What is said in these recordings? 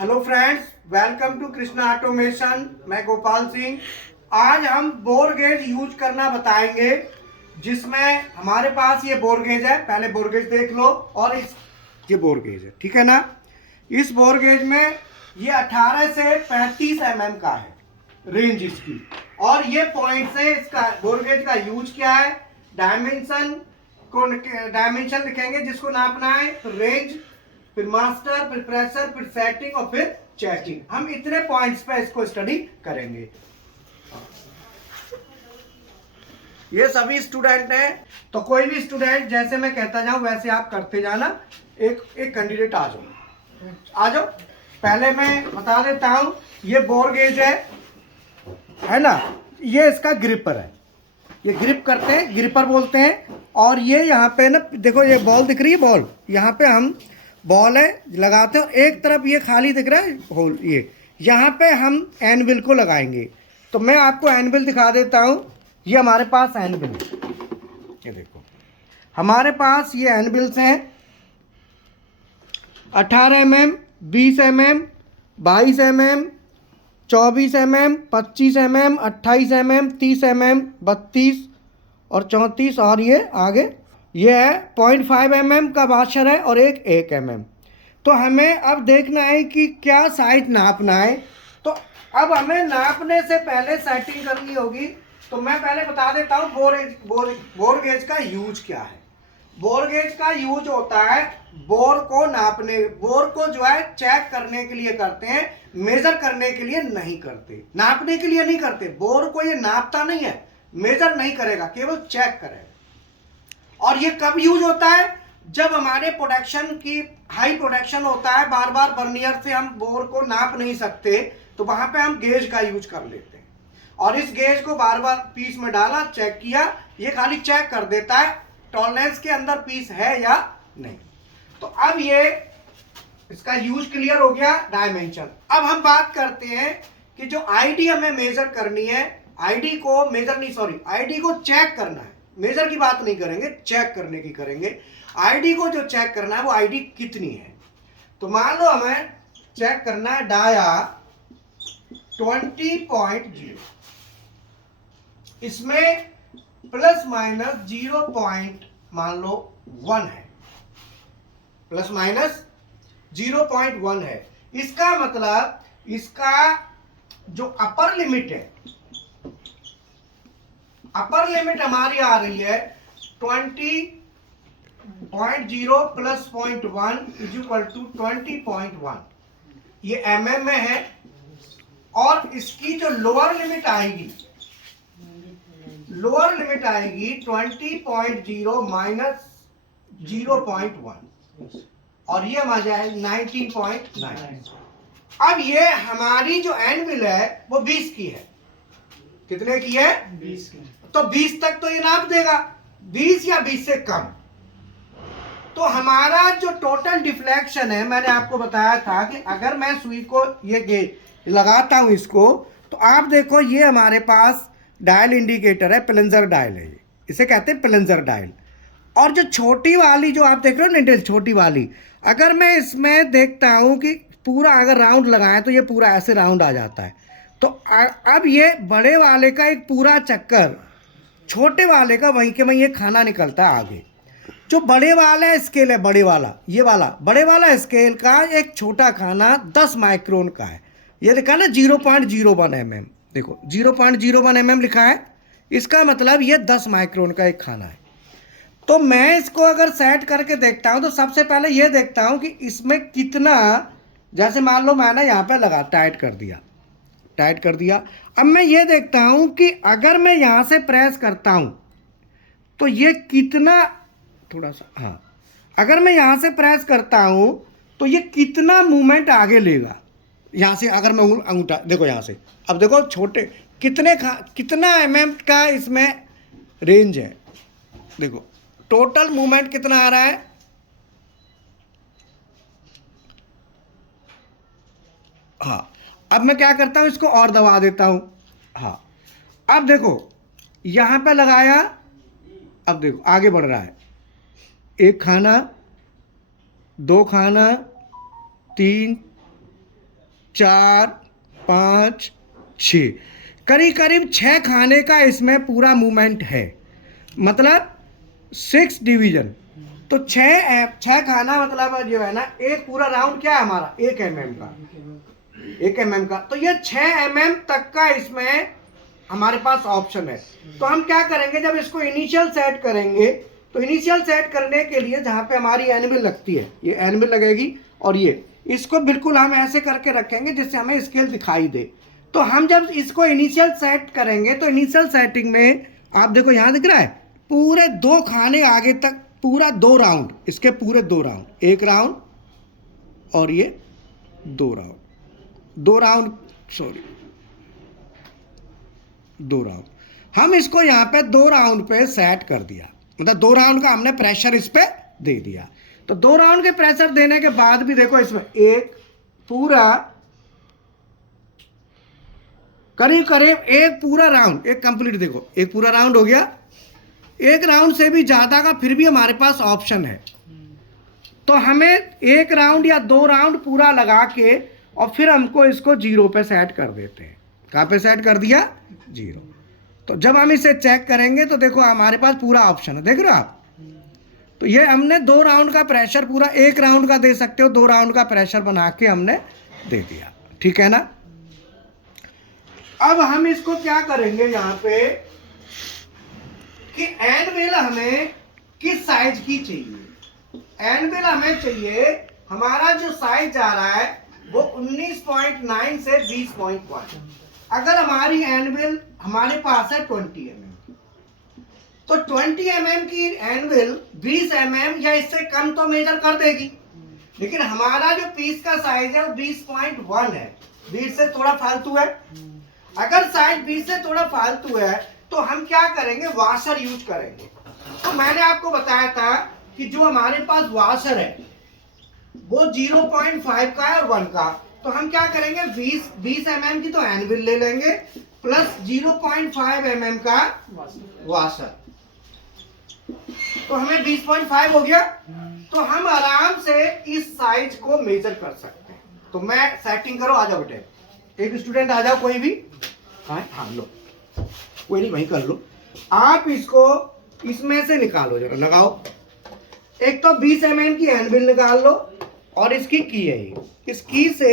Hello friends, welcome to Krishna automation. मैं गोपाल सिंह। आज हम बोर गेज यूज करना बताएंगे, जिसमें हमारे पास ये बोर गेज है। पहले बोर गेज देख लो। और ये बोर गेज है, ठीक है ना। इस बोर गेज में ये 18 से 35 mm का है रेंज इसकी। और ये पॉइंट से इसका बोर गेज का यूज क्या है, डायमेंशन लिखेंगे जिसको नापना है, तो रेंज, फिर मास्टर, फिर प्रेशर, फिर सेटिंग और फिर चेकिंग। हम इतने पॉइंट्स पे इसको स्टडी करेंगे। ये सभी स्टूडेंट हैं, तो कोई भी स्टूडेंट जैसे मैं कहता जाऊं वैसे आप करते जाना। एक एक कैंडिडेट आ जाओ। पहले मैं बता देता हूं, ये बोर गेज है ना। ये इसका ग्रिपर है, ये ग्रिप करते हैं, ग्रिपर बोलते हैं। और ये यहाँ पे ना देखो, ये बॉल दिख रही है, बॉल यहाँ पे हम बॉल है लगाते हैं। और एक तरफ ये खाली दिख रहा है होल, ये यहाँ पे हम एनविल को लगाएंगे। तो मैं आपको एनविल दिखा देता हूँ। ये हमारे पास एनविल है, ये देखो हमारे पास ये एनविल्स हैं 18 mm, 20 mm, 22 mm, 24 mm, 25 mm, 28 mm, 30 mm, 32 और 34। और ये आगे ये है 0.5 mm का वाशर है और एक 1 mm। तो हमें अब देखना है कि क्या साइज नापना है। तो अब हमें नापने से पहले सेटिंग करनी होगी। तो मैं पहले बता देता हूँ बोर गेज का यूज क्या है। बोर गेज का यूज होता है बोर को नापने, बोर को जो है चेक करने के लिए करते हैं, मेजर करने के लिए नहीं करते, नापने के लिए नहीं करते। बोर को ये नापता नहीं है, मेजर नहीं करेगा, केवल चेक करेगा। और ये कब यूज होता है, जब हमारे प्रोडक्शन की हाई प्रोडक्शन होता है, बार बार बर्नियर से हम बोर को नाप नहीं सकते, तो वहां पे हम गेज का यूज कर लेते हैं। और इस गेज को बार बार पीस में डाला, चेक किया, ये खाली चेक कर देता है टॉलरेंस के अंदर पीस है या नहीं। तो अब ये इसका यूज क्लियर हो गया, डायमेंशन। अब हम बात करते हैं कि जो आईडी हमें मेजर करनी है, आईडी को मेजर नहीं, सॉरी, आईडी को चेक करना है। मेजर की बात नहीं करेंगे, चेक करने की करेंगे। आईडी को जो चेक करना है वो आईडी कितनी है। तो मान लो हमें चेक करना है डाया 20.0, इसमें प्लस माइनस 0 मान लो 1 है, प्लस माइनस 0.1 है। इसका मतलब इसका जो अपर लिमिट है, अपर लिमिट हमारी आ रही है 20.0 प्लस 0.1 इज इक्वल टू 20.1। ये mm में है। और इसकी जो लोअर लिमिट आएगी, लोअर लिमिट आएगी 20.0 माइनस 0.1, और ये आ जाए 19.9। अब ये हमारी जो एनविल है वो 20 की है। कितने की है? 20 की। तो 20 तक तो ये नाप देगा, 20 या 20 से कम। तो हमारा जो टोटल डिफ्लेक्शन है, मैंने आपको बताया था कि अगर मैं सुई को ये गेज लगाता हूं इसको, तो आप देखो ये हमारे पास डायल इंडिकेटर है, प्लंजर डायल है, इसे कहते हैं प्लंजर डायल। और जो छोटी वाली जो आप देख रहे हो निडल, छोटी वाली, अगर मैं इसमें देखता हूं कि पूरा अगर राउंड लगाएं तो ये पूरा ऐसे राउंड आ जाता है। तो अब ये बड़े वाले का एक पूरा चक्कर छोटे वाले का वहीं के वहीं ये खाना निकलता है आगे। जो बड़े वाला स्केल है, बड़े वाला, ये वाला बड़े वाला स्केल का एक छोटा खाना 10 माइक्रोन का है। ये लिखा ना 0.01 mm, देखो 0.01 mm लिखा है। इसका मतलब ये 10 माइक्रोन का एक खाना है। तो मैं इसको अगर सेट करके देखता हूं, तो सबसे पहले ये देखता हूं कि इसमें कितना, जैसे मान लो मैंने यहाँ पे लगा टाइट कर दिया, टाइट कर दिया। अब मैं ये देखता हूं कि अगर मैं यहाँ से प्रेस करता हूं तो ये कितना, थोड़ा सा, हाँ, अगर मैं यहाँ से प्रेस करता हूं तो ये कितना मूवमेंट आगे लेगा। यहाँ से अगर मैं अंगूठा देखो यहाँ से, अब देखो छोटे कितना mm का इसमें रेंज है। देखो टोटल मूवमेंट कितना आ रहा है, हाँ। अब मैं क्या करता हूं, इसको और दबा देता हूं, हाँ। अब देखो यहां पे लगाया, अब देखो आगे बढ़ रहा है, एक खाना, दो खाना, तीन, 4 5 6, करीब करीब 6 खाने का इसमें पूरा मूवमेंट है, मतलब 6 डिवीजन। तो 6 खाना मतलब जो है ना, एक पूरा राउंड क्या है हमारा 1 mm का, 1 mm का। तो ये 6 mm तक का इसमें हमारे पास ऑप्शन है। तो हम क्या करेंगे, जब इसको इनिशियल सेट करेंगे, तो इनिशियल सेट करने के लिए जहाँ पे हमारी एनविल लगती है, ये एनविल लगेगी, और ये इसको बिल्कुल हम ऐसे करके रखेंगे जिससे हमें स्केल दिखाई दे। तो हम जब इसको इनिशियल सेट करेंगे, तो इनिशियल सेटिंग में आप देखो यहाँ दिख रहा है पूरे 2 खाने आगे तक, पूरा 2 राउंड, इसके पूरे 2 राउंड, 1 राउंड और ये 2 राउंड, 2 राउंड, सॉरी 2 राउंड। हम इसको यहाँ पे 2 राउंड पे सेट कर दिया, मतलब 2 राउंड का हमने प्रेशर इस पे दे दिया। तो 2 राउंड के प्रेशर देने के बाद भी देखो इसमें एक पूरा करीब करीब एक पूरा राउंड, एक कंप्लीट, देखो एक पूरा राउंड हो गया। एक राउंड से भी ज़्यादा का फिर भी हमारे पास ऑप्शन है, तो हमें 1 राउंड या 2 राउंड पूरा लगा के और फिर हमको इसको 0 पे सेट कर देते हैं। कहाँ पे सेट कर दिया? 0। तो जब हम इसे चेक करेंगे तो देखो हमारे पास पूरा ऑप्शन है, देख रहे हो आप। तो ये हमने 2 राउंड का प्रेशर पूरा 1 राउंड का दे सकते हो, 2 राउंड का प्रेशर बना के हमने दे दिया, ठीक है ना। अब हम इसको क्या करेंगे यहाँ पे कि एनविल हमें किस साइज की चाहिए। एनविल हमें चाहिए, हमारा जो साइज आ रहा है वो 19.9 से 20.1। अगर हमारी एनविल हमारे पास है 20 mm, तो 20 mm की एनविल 20 mm या इससे कम तो मेजर कर देगी, लेकिन हमारा जो पीस का साइज है वो 20.1 है, 20 से थोड़ा फालतू है। अगर साइज 20 से थोड़ा फालतू है तो हम क्या करेंगे, वाशर यूज करेंगे। तो मैंने आपको बताया था कि जो हमारे पास वाशर है वो 0.5 का है और 1 का। तो हम क्या करेंगे, 20 mm की तो एनविल ले लेंगे प्लस 0.5 mm का वाशर, तो हमें 20.5 हो गया। तो हम आराम से इस साइज को मेजर कर सकते हैं। तो मैं सेटिंग करो, आ जाओ बेटे, एक स्टूडेंट आ जाओ, कोई भी, हाँ लो, कोई नहीं वहीं कर लो। आप इसको इसमें से निकालो, जरा लगाओ। एक तो 20 mm की एनविल निकाल लो और इसकी की है ये, इस की से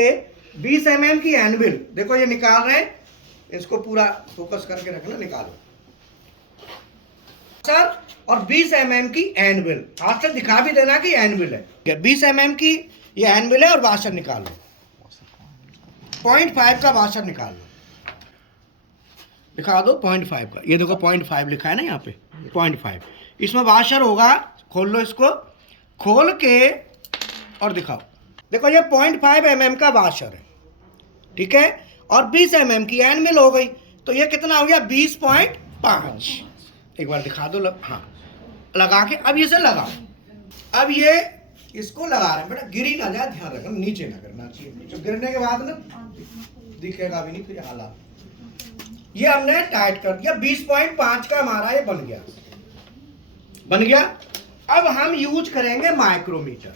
20 mm की एनविल, देखो ये निकाल रहे हैं, इसको पूरा फोकस करके रखना, निकालो सर। और 20 mm की एनविल, हाथ से दिखा भी देना कि एनविल है। 20 mm की ये एनविल है और वाशर निकालो, 0.5 का वाशर निकाल लो, दिखा दो 0.5 का, ये देखो 0.5 लिखा है ना यहाँ पे, 0.5 इसमें वाशर होगा। खोल लो इसको, खोल के और दिखाओ, देखो ये 0.5 mm का वाशर है, ठीक है, और 20 mm की एनविल हो गई, तो ये कितना हो गया, 20.5। एक बार दिखा दो, हाँ लगा के, अब इसे लगाओ। अब ये इसको लगा रहे हैं बेटा, गिरी ना जाए, ध्यान रखना, नीचे ना करना चाहिए, तो गिरने के बाद ना दिखेगा भी नहीं फिर हालात। ये हमने टाइट कर दिया, 20.5 का हमारा ये बन गया, बन गया। अब हम यूज करेंगे माइक्रोमीटर।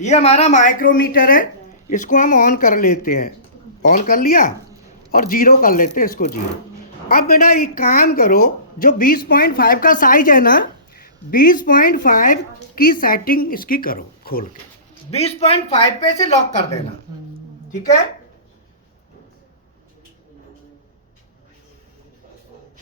ये हमारा माइक्रोमीटर है, इसको हम ऑन कर लेते हैं, ऑन कर लिया और 0 कर लेते हैं इसको, 0। अब बेटा एक काम करो, जो 20.5 का साइज है ना, 20.5 की सेटिंग इसकी करो, खोल के 20.5 पे से लॉक कर देना, ठीक है।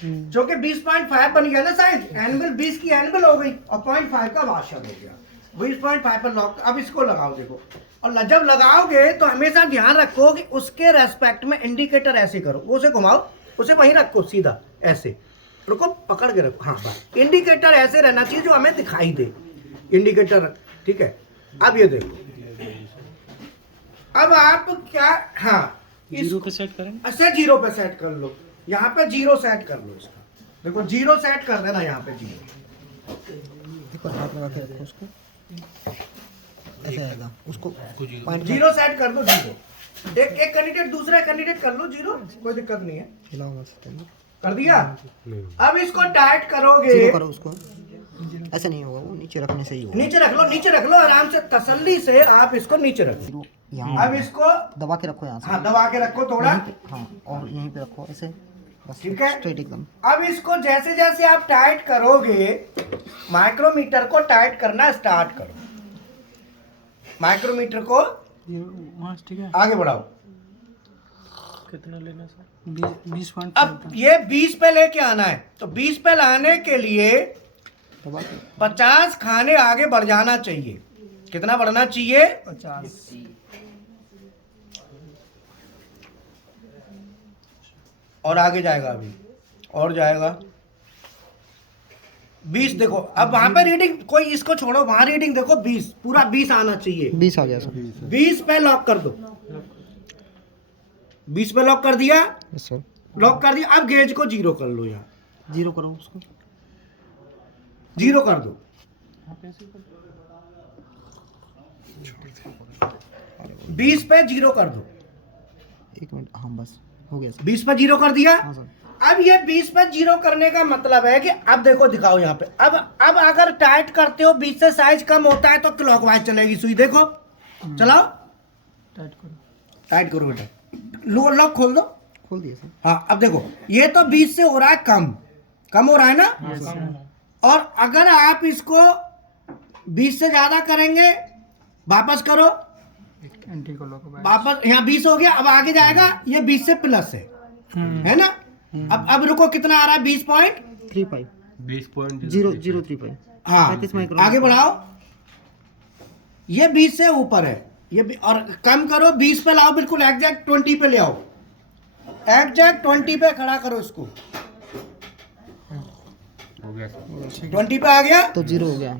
जो कि 20.5 बन गया ना साइज, एनविल 20 की एनविल हो गई और 0.5 का वाशर हो गया, 20.5 पर लॉक। अब इसको लगाओ, देखो, और जब लगाओगे तो हमेशा ध्यान रखो कि उसके रेस्पेक्ट में इंडिकेटर ऐसे करो, उसे घुमाओ, उसे वहीं रखो सीधा ऐसे, रुको पकड़ के रखो, हाँ बस, इंडिकेटर ऐसे रहना चाहिए जो हमें दिखाई दे, इंडिकेटर, ठीक है। अब ये देखो, अब आप क्या, हाँ 0 पे सेट करें, ऐसे 0 पे सेट कर लो, यहाँ पे 0 सेट कर लो इसका, देखो 0 सेट कर देना यहाँ पे 0, देखो हाथ लगा के रखो उसको, ऐसे आएगा, उसको 0 सेट कर दो, 0। एक कैंडिडेट दूसरा कैंडिडेट कर लो 0, कोई दिक्कत नहीं है, हिलाओ मत, कर दिया। अब इसको टाइट करोगे, 0 करो उसको, ऐसा नहीं होगा, वो नीचे रखने से ही होगा। नीचे रख लो आराम से, तसल्ली से आप इसको नीचे रखो। यहाँ अब इसको दबा के रखो यहाँ से। हाँ दबा के रखो थोड़ा। यहीं पे, हाँ, और यहीं पे रखो ऐसे, बस ठीक है, स्ट्रेट एकदम। अब इसको जैसे जैसे आप टाइट करोगे, माइक्रोमीटर को टाइट करना स्टार्ट करो। माइक्रोमीटर को ठीक है। आगे बढ़ाओ। कितना लेना सर? 20.5। अब ये 20 पे लेके आना है, तो 20 पे लाने के लिए दबा के 50 खाने आगे बढ़ जाना चाहिए। कितना बढ़ना चाहिए? 50। और आगे जाएगा, अभी और जाएगा 20। देखो अब वहां पे रीडिंग, कोई इसको छोड़ो, वहां रीडिंग देखो 20, पूरा 20 आना चाहिए। 20 आ गया सर। 20 पे लॉक कर दो। 20 पे लॉक कर दिया, यस सर। लॉक कर दिया। अब गेज को 0 कर लो, यहाँ 0 करो उसको। 0 कर दो। 20 पे 0 कर दो। 1 मिनट, हाँ बस हो गया सर। 20 पे 0 कर दिया। हाँ सर। अब ये 20 पे 0 करने का मतलब है कि अब देखो, दिखाओ यहाँ पे। अब अगर टाइट करते हो, 20 से साइज कम होता है तो क्लॉकवाइज चलेगी सुई। देखो चलाओ, टाइट करो बेटा, लॉक खोल दो। खोल दिया सर। हाँ अब देखो, ये तो 20 से हो रहा है कम हो रहा है ना। और अगर आप इसको 20 से ज्यादा करेंगे, वापस करो, वापस, यहाँ 20 हो गया। अब आगे जाएगा, ये 20 से प्लस है ना। अब रुको, कितना आ रहा है? 20.35। 20.035। हाँ 35 माइक्रो। आगे बढ़ाओ, ये 20 से ऊपर है ये और कम करो, 20 पे लाओ, बिल्कुल एग्जैक्ट 20 पे ले आओ। एग्जैक्ट 20 पे खड़ा करो इसको। 20 पे आ गया तो 0 हो गया।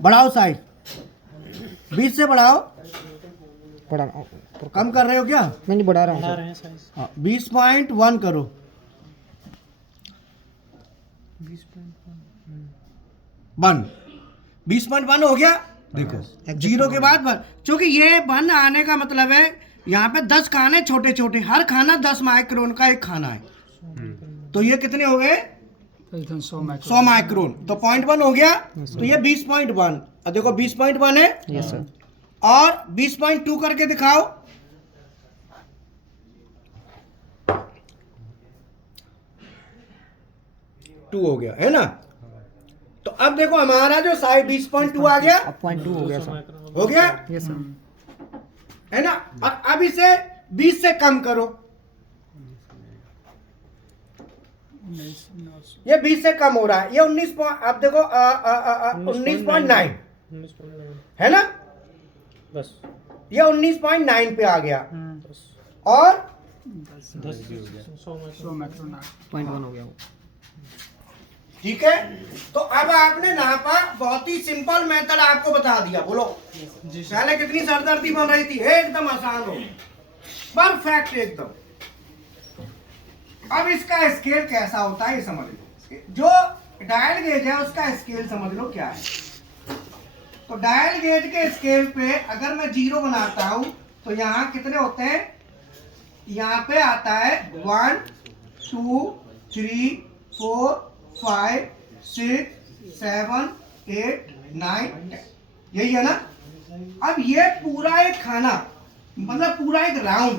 बढ़ाओ साइज, 20 से बढ़ाओ। बढ़ा कम कर रहे हो क्या? नहीं, बढ़ा रहा हूँ सर। हाँ, 20.1 करो। 20.1 हो गया। देखो 0 के बाद 1, क्योंकि ये 1 आने का मतलब है यहाँ पे 10 खाने छोटे छोटे, हर खाना 10 माइक्रोन का एक खाना है। तो ये कितने हो गए? 100 माइक्रोन। तो 0.1 हो गया, तो ये 20.1। अब देखो 20.1 है। Yes sir. और 20.2 करके दिखाओ। टू हो गया है ना। तो अब देखो हमारा जो साइज 20.2 आ गया। अब 0.2 हो गया सर। हो गया यस सर। है ना। और अब इसे 20 से कम करो। ये 20 से कम हो रहा है, ये 19। अब देखो 19.9 है ना, बस ये 19.9 पे आ गया। और 0.1 हो गया वो। ठीक है, तो अब आपने नापा। बहुत ही सिंपल मेथड आपको बता दिया। बोलो पहले कितनी सरदर्दी बन रही थी, एकदम आसान हो, परफेक्ट एकदम। अब इसका स्केल कैसा होता है ये समझ लो। जो डायल गेज है उसका स्केल समझ लो क्या है। तो डायल गेज के स्केल पे अगर मैं 0 बनाता हूं तो यहाँ कितने होते हैं? यहाँ पे आता है 1 2 3 4 5 6 7 8 9 10, यही है ना। अब ये पूरा एक खाना, मतलब पूरा एक राउंड,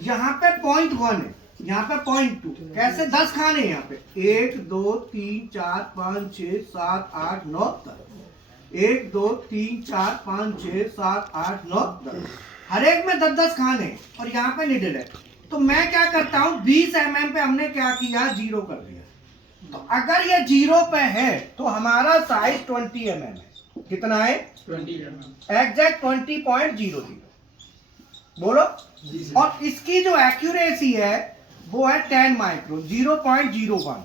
यहाँ पे 0.1 है, यहाँ पे 0.2। कैसे? 10 खाने हैं यहाँ पे, 1 2 3 4 5 6 7 8 9 10। 1 2 3 4 5 6 7 8 9 10, हर एक में 10-10 खाने। और यहाँ पे निडल है। तो मैं क्या करता हूँ, 20 mm पे हमने क्या किया, 0 कर दिया। तो अगर ये 0 पे है तो हमारा साइज 20 mm है। कितना है? 20 mm, एग्जैक्ट 20.00। बोलो। और इसकी जो एक्यूरेसी है वो है 10 माइक्रो, 0.01,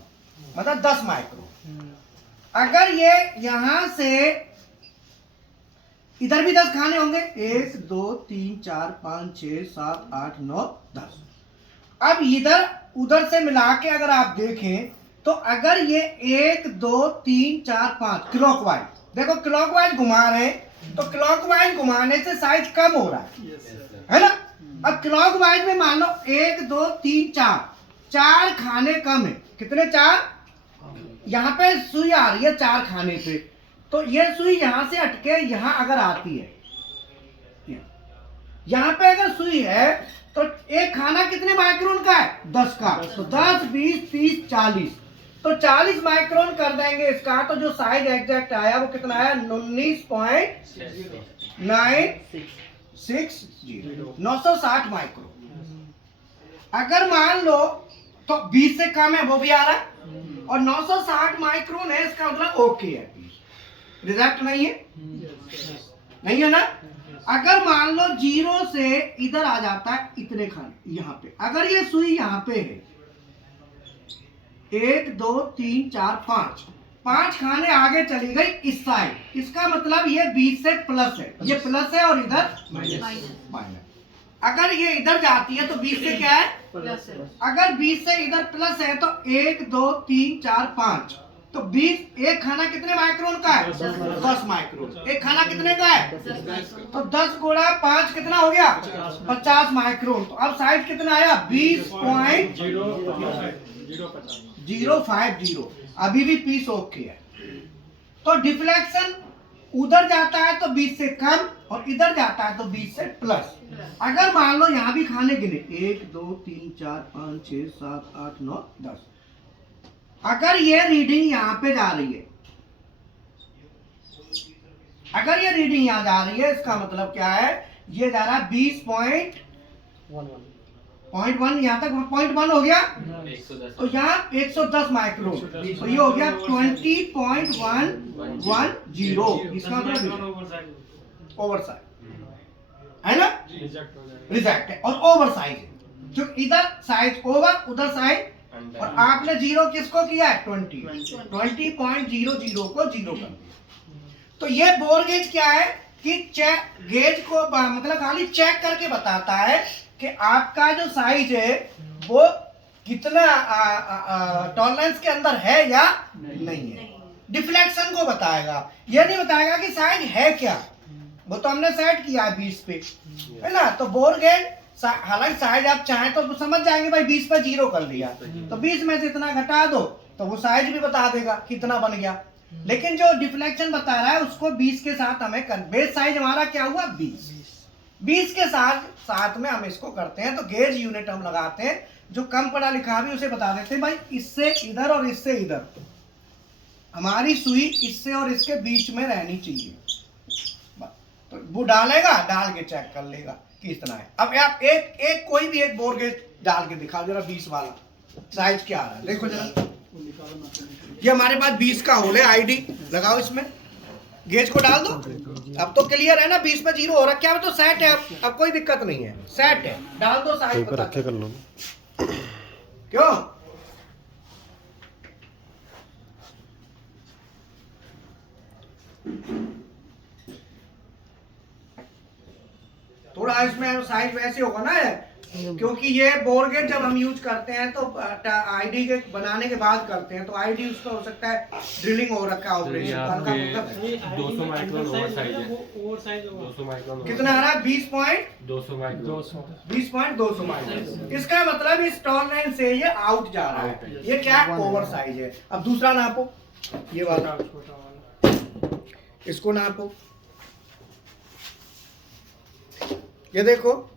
मतलब 10 माइक्रो। अगर ये यहां से इधर भी 10 खाने होंगे, 1 2 3 4 5 6 7 8 9 10। अब इधर उधर से मिला के अगर आप देखें तो अगर ये 1 2 3 4 5 क्लॉकवाइज, देखो क्लॉकवाइज घुमा रहे हैं, तो क्लॉकवाइज घुमाने से साइज कम हो रहा है ना। अब क्लॉकवाइज में मान लो 1 2 3 4 खाने कम है। कितने? 4। यहाँ पे सुई आ रही है 4 खाने पे, तो ये सुई यहाँ से अटके यहाँ अगर आती है, यहाँ पे अगर सुई है तो एक खाना कितने माइक्रोन का है? 10 का। तो 10, 20, 30, 40, तो 40 माइक्रोन कर देंगे इसका। तो जो साइज एग्जैक्ट आया वो कितना आया? 19.960 माइक्रोन। अगर मान लो तो 20 से कम है वो भी आ रहा है, और 960 माइक्रोन है, इसका मतलब ओके है, रिजेक्ट नहीं है, नहीं है ना। अगर मान लो 0 से इधर आ जाता है इतने खाने यहाँ पे, अगर ये सुई यहाँ पे है 1 2 3 4 5 खाने आगे चली गई इस साइड, इसका मतलब ये 20 से प्लस है, ये प्लस है और इधर माइनस। अगर ये इधर जाती है तो 20 से क्या है? प्लस है। अगर 20 से इधर प्लस है तो 1 2 3 4 5, तो 20, एक खाना कितने माइक्रोन का है? 10 माइक्रोन। एक खाना कितने का है? 10। तो 10 गुणा 5 कितना हो गया? 50 माइक्रोन। तो अब साइज कितना आया? 20.050। अभी भी पीस ओके है। तो डिफ्लेक्शन उधर जाता है तो 20 से कम, और इधर जाता है तो 20 से प्लस। अगर मान लो यहाँ भी खाने गिने 1 2 3 4 5 6 7 8 9 10, अगर ये रीडिंग यहाँ पे जा रही है, अगर ये रीडिंग यहाँ जा रही है, इसका मतलब क्या है? ये जा रहा है 20.1, यहाँ तक 0.1 हो गया, तो यहाँ 110 माइक्रोन, तो ये हो गया 20.110। इसका मतलब ओवर साइज है ना, रिजेक्ट है, और ओवर साइज है, जो इधर साइज ओवर, उधर साइज, और आपने 0 किसको किया है? 20.00 को 0 कर दिया। तो ये बोर गेज क्या है कि चेक गेज को मतलब खाली चेक करके बताता है कि आपका जो साइज है वो कितना टॉलरेंस के अंदर है या नहीं है। डिफ्लेक्शन को बताएगा, ये नहीं बताएगा कि साइज है क्या, वो तो हमने सेट किया है 20 पे, है ना। तो बोर गेज हालांकि साइज आप चाहें तो समझ जाएंगे भाई 20 पे 0 कर लिया, तो 20 में से इतना घटा दो तो वो साइज भी बता देगा कितना बन गया। लेकिन जो डिफ्लेक्शन बता रहा है उसको 20 के साथ हमें, बेस साइज हमारा क्या हुआ? 20 के साथ में हम इसको करते हैं। तो गेज यूनिट हम लगाते हैं, जो कम पढ़ा लिखा भी उसे बता देते हैं भाई इससे इधर और इससे इधर हमारी सुई इससे और इसके बीच में रहनी चाहिए। तो वो डालेगा, डाल के चेक कर लेगा कि इतना है। अब आप एक कोई भी एक बोर गेज डाल के दिखाओ जरा 20 वाला साइज क्या आ रहा है, देखो जरा। ये हमारे पास 20 का होल है, आईडी लगाओ इसमें, गेज को डाल दो। अब तो क्लियर है ना, 20 पे 0 हो रहा है, क्या तो सेट है, अब कोई दिक्कत नहीं है, सेट है, डाल दो साइज पर रखे कर लो। क्यों? थोड़ा इसमें साइज वैसे होगा ना, क्योंकि ये बोर गेज जब हम यूज करते हैं तो आईडी के बनाने के बाद करते हैं, तो आईडी उसका हो सकता है ड्रिलिंग हो रखा है ऑपरेशन, 200 माइक्रोन ओवर साइज है, 200 माइक्रोन कितना आ रहा है? 20.200 माइक्रोन। इसका मतलब इस टॉलरेंस से ये आउट जा रहा है, ये क्या ओवर साइज है। अब दूसरा नापो, ये वाला, इसको नापो, ये देखो,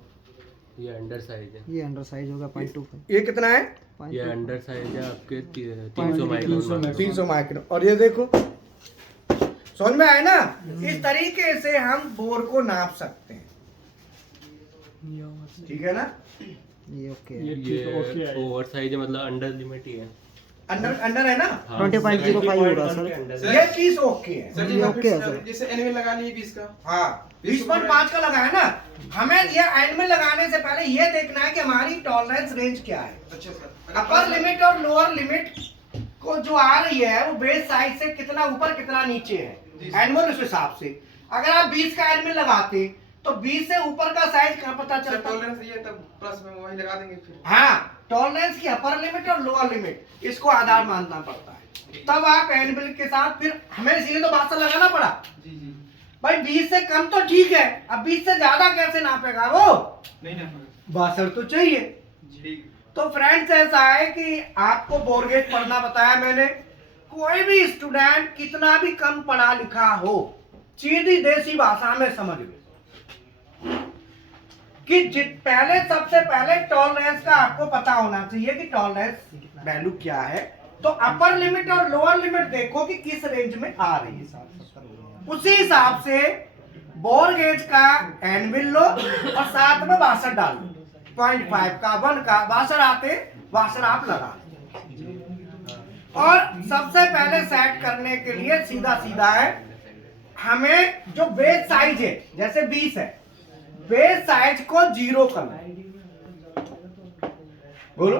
ये अंडर साइज है, ये अंडर साइज होगा 0.25। ये कितना है? ये अंडर साइज है आपके 300 माइक्रोन। 300 माइक्रोन। और ये देखो, समझ में आए ना? इस तरीके से हम बोर को नाप सकते हैं, ठीक है ना। ये ओके है, ये ओवर साइज है, मतलब अंडर लिमिट ही है, अंडर है ना। 20.05 होगा सर, ये पीस ओके है, सर ये ओके है सर। जैसे एनिमल लगा लिए 20 का, हाँ 20.5 का लगाया ना। हमें ये एंड में लगाने से पहले ये देखना है कि हमारी टॉलरेंस रेंज क्या है। अच्छा सर, अपर लिमिट और लोअर लिमिट को जो आ रही है वो बेस साइज से कितना ऊपर कितना नीचे है एनिमल, उस हिसाब से। अगर आप 20 का एनिमल लगाते तो 20 से ऊपर का साइज कहाँ पता चलता? टॉलरेंस ये तब प्लस में वही लगा देंगे फिर। हाँ, टॉलरेंस की अपर लिमिट और लोअर लिमिट, इसको आधार मानना पड़ता है, तब आप एनिमल के साथ। फिर हमें इसीलिए तो 62 लगाना पड़ा जी जी भाई, 20 से कम तो ठीक है, अब 20 से ज्यादा कैसे नापेगा वो? नहीं ना 62 तो चाहिए। ठीक। तो फ्रेंड्स ऐसा है कि आपको बोर गेज पढ़ना बताया मैंने, कोई भी स्टूडेंट कितना भी कम पढ़ा लिखा हो, सीधी देसी भाषा में समझ लो कि पहले सबसे पहले टॉलरेंस का आपको पता होना चाहिए कि टॉलरेंस वैल्यू क्या है। तो अपर लिमिट और लोअर लिमिट देखो कि किस रेंज में आ रही है, उसी हिसाब से बोर गेज का एनविल लो और साथ में वाशर डाल लो, 0.5 का 1 का वाशर आते, वाशर आप लगा। और सबसे पहले सेट करने के लिए सीधा सीधा है, हमें जो बेस साइज है जैसे 20 है, बेस साइज को 0 करना। बोलो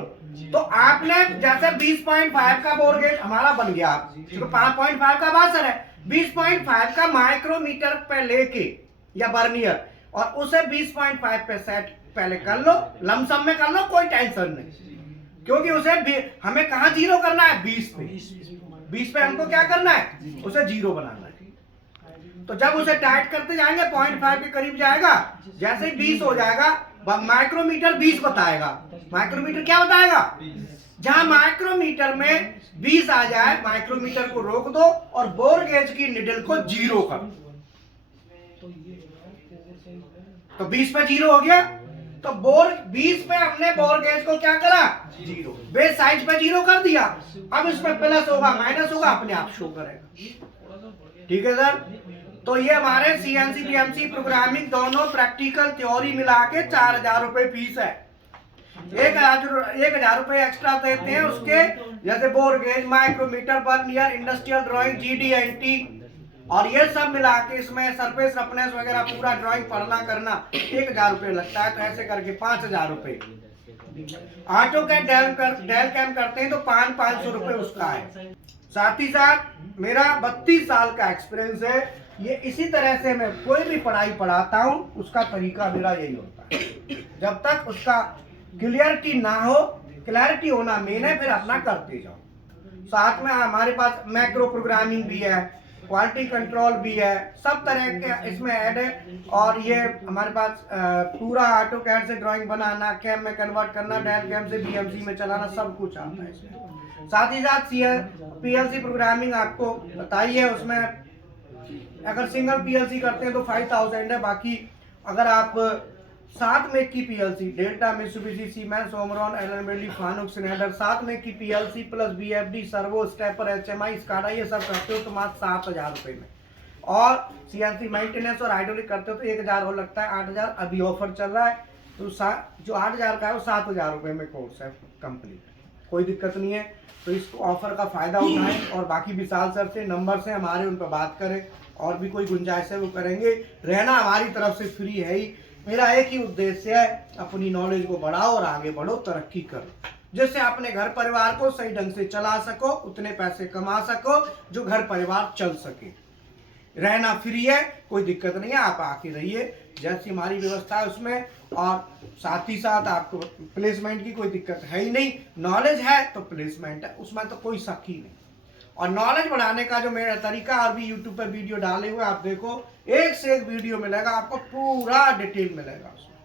तो आपने जैसे 20.5 का बोर गेज हमारा बन गया, 5.5 का वाशर है, 20.5 का माइक्रोमीटर पे लेके या बर्नियर और उसे 20.5 पे सेट पहले कर लो, लमसम में कर लो, कोई टेंशन नहीं, क्योंकि उसे हमें कहाँ 0 करना है, 20 पे। 20 पे हमको क्या करना है, उसे 0 बनाना है। तो जब उसे टाइट करते जाएंगे 0.5 के करीब जाएगा, जैसे ही 20 हो जाएगा माइक्रोमीटर 20 बताएगा। माइक्रोमीटर क्या बताएगा, जहां माइक्रोमीटर में 20 आ जाए माइक्रोमीटर को रोक दो और बोर गेज की निडल को 0 कर दो। तो 20 पे 0 हो गया, तो बोर 20 पे हमने बोर गेज को क्या करा, 0, बेस साइज पे 0 कर दिया। अब इसमें प्लस होगा माइनस होगा अपने आप शो करेगा। ठीक है सर, तो ये हमारे सीएनसी बीएमसी प्रोग्रामिंग दोनों प्रैक्टिकल थ्योरी मिला के 4000 रुपए फीस है। 1000 रुपए एक्स्ट्रा देते हैं उसके, जैसे bore gauge, micrometer, vernier, industrial drawing, GD&T और ये सब मिला के इसमें सरफेस रफनेस वगैरह पूरा ड्राइंग पढ़ना करना 1000 रुपए लगता है। तो ऐसे करके 5000 रुपए। ऑटो कैड डेल कैम करते हैं तो 500 रुपए उसका है। साथ ही साथ मेरा 32 साल का एक्सपीरियंस है, ये इसी तरह से मैं कोई भी पढ़ाई पढ़ाता हूँ, उसका तरीका मेरा यही होता है। जब तक उसका क्लियरिटी ना हो, क्लैरिटी होना मेन है, फिर अपना करते जाओ। साथ में हमारे पास मैक्रो प्रोग्रामिंग भी है, क्वालिटी कंट्रोल भी है, सब तरह के इसमें ऐड है। और ये हमारे पास पूरा ऑटो कैड से ड्राइंग बनाना, कैम में कन्वर्ट करना, डेल कैम से बीएमसी में चलाना, सब कुछ आता है इसमें। साथ ही साथ पीएलसी प्रोग्रामिंग आपको बताइए, उसमें अगर सिंगल पीएलसी करते हैं तो 5000 है। बाकी अगर आप 7 मेक की PLC, Delta, Mitsubishi, Siemens, Omron, Allen Bradley, Fanuc, Schneider, 7 make की PLC plus VFD, servo, stepper, HMI, SCADA, ये सब करते हो तो मात्र 7000 रुपए में। और सीएनसी मेंटेनेंस और हाइड्रोलिक करते हो तो 1000 और लगता है, 8000 अभी ऑफर चल रहा है। तो जो 8000 का है वो 7000 रुपए में कोर्स है कंप्लीट, कोई दिक्कत नहीं है। तो इस ऑफर का फायदा उठाएं और बाकी विशाल सर से नंबर से हमारे उन पर बात करें, और भी कोई गुंजाइश है वो करेंगे। रहना हमारी तरफ से फ्री है ही। मेरा एक ही उद्देश्य है, अपनी नॉलेज को बढ़ाओ और आगे बढ़ो, तरक्की करो, जिससे अपने घर परिवार को सही ढंग से चला सको, उतने पैसे कमा सको जो घर परिवार चल सके। रहना फ्री है, कोई दिक्कत नहीं है, आप आके रहिए, जैसी हमारी व्यवस्था है उसमें। और साथ ही साथ आपको प्लेसमेंट की कोई दिक्कत है ही नहीं, नॉलेज है तो प्लेसमेंट है, उसमें तो कोई शक ही नहीं। और नॉलेज बढ़ाने का जो मेरा तरीका, और भी यूट्यूब पर वीडियो डाले हुए आप देखो, एक से एक वीडियो मिलेगा आपको, पूरा डिटेल मिलेगा उसमें,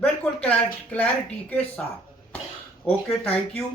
बिल्कुल क्लैरिटी के साथ। Okay, thank you.